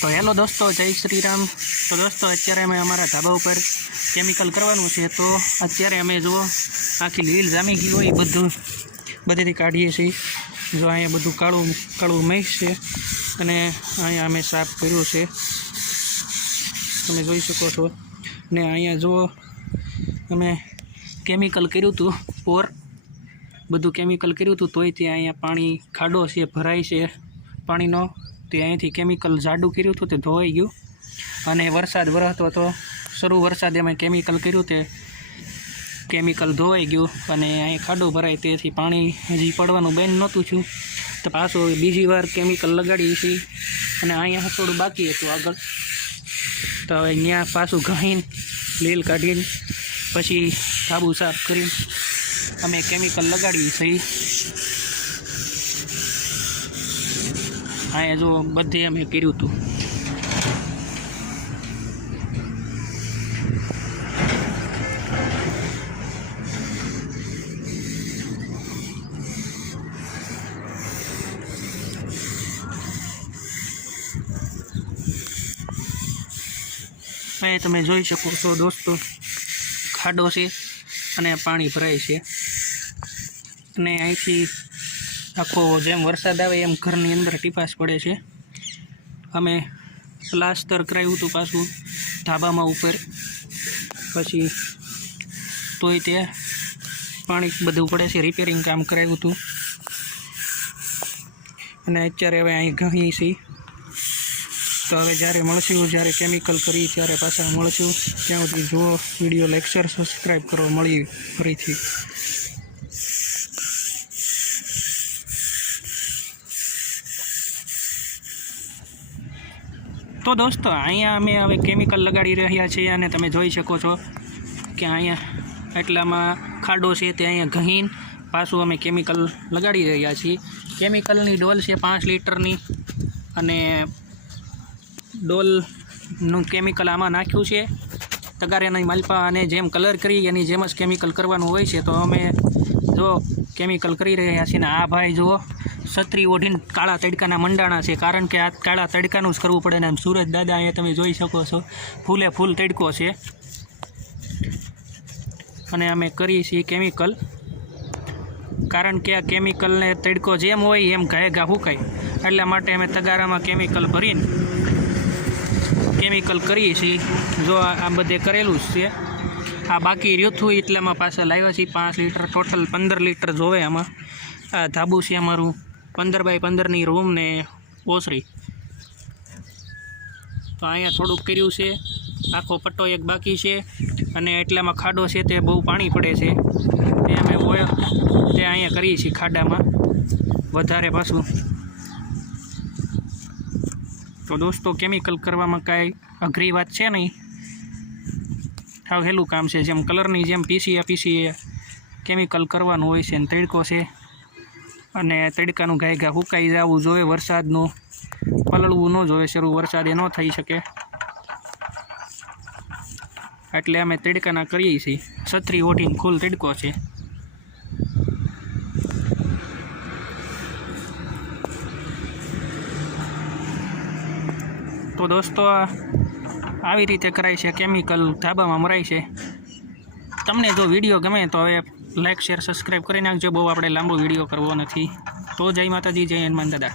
तो हेलो दोस्तों, जय श्री राम। तो दोस्तों अत्यारे अमे अमारा ढाबा पर केमिकल करवानुं छे। तो अत्यारे अमे जो आखी लील जामी गई होय बधेथी काढीए छीए। जो अहींया बधुं काळुं काळुं मैस छे अने अहींया अमे साफ कर्युं छे, तमे जोई शको छो। ने अहींया जो अमे केमिकल कर्युं हतुं, पोर बधुं केमिकल कर्युं हतुं, तोय त्यां अहींया पाणी खाडो छे, भराय छे पाणीनो। ते अहींथी केमिकल जाडुं कर्युं हतुं ते धोवाई गयुं अने वरसाद वरसतो हतो। शरू वरसादे अमे केमिकल कर्युं ते केमिकल धोवाई गयुं अने अहीं खाडो भराय तेथी पाणी हजी पड़वानुं बेन नहोतुं थयुं। तो पाछो बीजी वार केमिकल लगाड़ीए छीए अने अहींया थोडुं बाकी हतुं आगळ। तो हवे त्यां पाछुं घहीने લીલ કાઢીને પછી ધાબુ સાફ કરીને અમે કેમિકલ લગાડીએ છીએ। અહીંયા જો બધે અમે કર્યું હતું। અહીં તમે જોઈ શકો છો દોસ્તો, ખાડો છે અને પાણી ભરાય છે અને અહીંથી આખો જેમ વરસાદ આવે એમ ઘરની અંદર ટીપાસ પડે છે। અમે પ્લાસ્ટર કરાવ્યું હતું પાછું ધાબામાં ઉપર, પછી તોય તે પાણી બધું પડે છે, રિપેરિંગ કામ કરાવ્યું હતું અને અત્યારે હવે અહીં ઘણી છે। तो हवे ज्यारे मळशुं, ज्यारे केमिकल करी त्यारे पाछा मळशुं। त्यां सुधी जुओ विडियो, लाइक, शेर, सब्सक्राइब करो। मळीए फरीथी। तो दोस्तों अहींया अमे हवे केमिकल लगाड़ी रह्या छीए अने तमे जोई शको छो के अहींया એટલામાં ખાડો છે તે અહીંયા ઘહીને પાછું અમે કેમિકલ લગાડી રહ્યા છીએ। કેમિકલની ડોલ છે 5 લીટરની અને ડોલનું કેમિકલ આમાં નાખ્યું છે, તગારાની માલપા અને જેમ કલર કરી એની જેમ જ કેમિકલ કરવાનું હોય છે। તો અમે જો કેમિકલ કરી રહ્યા છીએ ને આ ભાઈ જુઓ છત્રી ઓઢીને કાળા તડકાના મંડાણા છે, કારણ કે આ કાળા તડકાનું જ કરવું પડે ને। સુરજ દાદા અહીંયા તમે જોઈ શકો છો ફૂલે ફૂલ તડકો છે અને અમે કરીએ છીએ કેમિકલ, કારણ કે આ કેમિકલને તડકો જેમ હોય એમ ઘાયગા હુકાય, એટલા માટે અમે તગારામાં કેમિકલ ભરીને केमिकल करीए छीए। जो आ बधे करेलू छे, आ बाकी रह्युं थुं એટલામાં पाछा लाव्या छीए 5 लीटर, टोटल 15 लीटर जोवे आमां। आ धाबू छे अमारुं 15 बाय 15 नी रूम ने ओसरी। तो अहींया थोडुंक कर्युं छे, आखो पट्टो एक बाकी छे अने એટલામાં ખાડો છે તે બહુ પાણી પડે છે, તે અમે તે અહીંયા કરીએ છીએ ખાડામાં વધારે પાછું। तो दोस्तों केमिकल करवामां कांई अघरी वात छे नहीं, हाव हेलुं काम छे। जेम कलरनी जेम पीसीए केमिकल करवानुं होय छे। तड़को छे अने तड़कानुं घायघा हुकाई जवुं जोईए, वरसादनुं पलळवुं न जोईए, शरू वरसादे न थई शके एटले अमे तड़काना करीए छीए। छतरी ओढीने फूल तड़को छे। तो दोस्तों આવી રીતે કરાય છે કેમિકલ, ધાબામાં મરાય છે। તમને જો વિડીયો ગમે તો હવે લાઇક, શેર, સબસ્ક્રાઈબ કરી નાખજો। બહુ આપણે લાંબો વિડીયો કરવો નથી। તો જય માતાજી, જય હનુમાન દાદા।